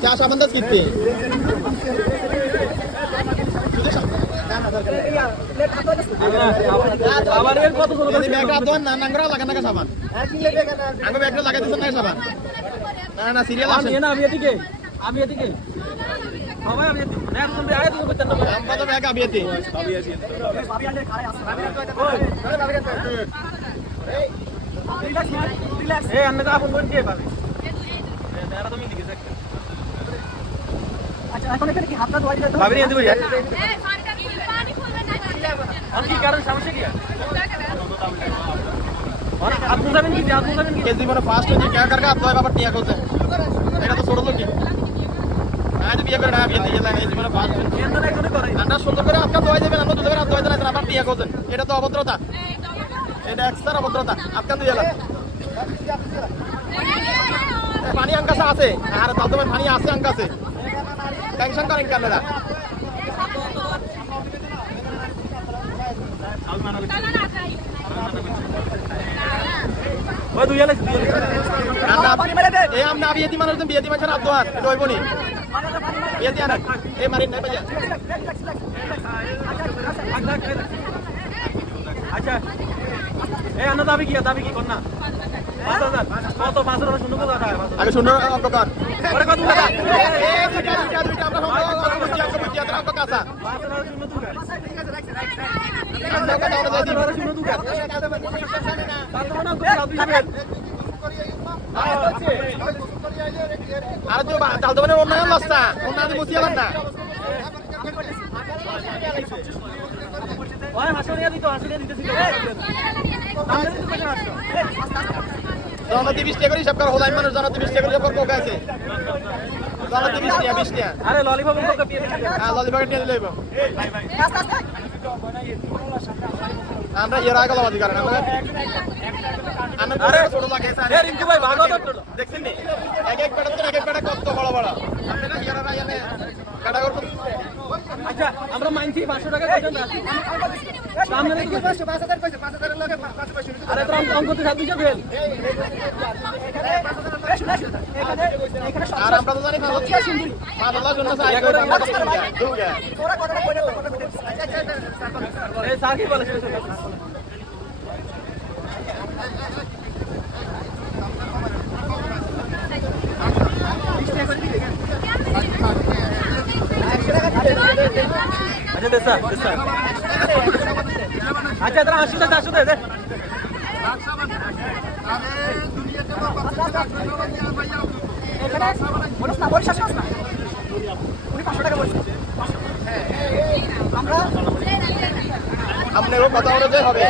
क्या सामान दस कितने ना सीरियल আচ্ছা এখন এখানে কি হাতটা ধোয়া দিতে ভাবি নিয়ে দেব यार আর কি কারণ সমস্যা কি আর আপনি যাবেন কি কেজি মানে ফাস্ট হয়ে क्या करके आप तो बाबा टिया को এটা তো ছোট লোক কি আজ বিয়ে করে না বিয়ে দিয়ে লাগে এই জীবনে ফাস্ট কেন না করে করে আমরা সুন্দর করে আপকা দোয়া দেবেন আমরা দুধের হাত দোয়া দেন আবার টিয়া को এটা তো অভদ্রতা এটা এক্সট্রা অভদ্রতা আপকা দিয়ে লাগে পানি আঙ্কাসে আছে আর তাও তোমার পানি আছে আঙ্কাসে টেনশন করেন কেন না ওই দুই এলে এ আমরা বিয়ে দি মানুষ বিয়ে দি মানুষের আব্দুয়ার এটা হইবনি বিয়ে দি আনা এ মারিন নাই বাজা আচ্ছা এই আনা দাবি কি কোন না 5000 কত 5000 শুনুন কথা আগে শুনো অঙ্ক কর পরে কত টাকা এই দুইটা আমরা বুঝিয়া অঙ্ক কাঁচা 5000 শুনুন তুই আমরা কথা আমরা যাই দিব শুনুন তুই তার মানে আর তো চাল তো মানে অন্য লস্তা অন্য আদি বুঝিয়া না ওই হাসিয়া দিতেছি জনতি 20 টাকা করে হিসাব কর হলাই মানুষ জনতি 20 টাকা করে হিসাব কর আছে জনতি 20 টাকা আরে ললিপপ কত পিয়ে হ্যাঁ ললিপপ নিয়ে দিলেই আমরা এর আগে লাভ করেন আমরা আরে ছোট লাগে স্যার এ রিঙ্কু ভাই ভাগো তো দেখছেন নি এক এক পেটা কত বড় বড় আপনারা ইয়ারা এনে কাটা করতে আচ্ছা আমরা মানছি 500 টাকা কত না সামনে রেখে 5000 পয়সা 5000 এর লগে 500 পয়সা আরে তো অঙ্ক তো 26 ফেল আর আমরা তো জানি 5000 জন্য চাই দুগা তোরা কতটা কইরা এই সাকি বলে আচ্ছা দেসা আচ্ছা তোরা 80 দে আপনারও কথা অনুযায়ী হবে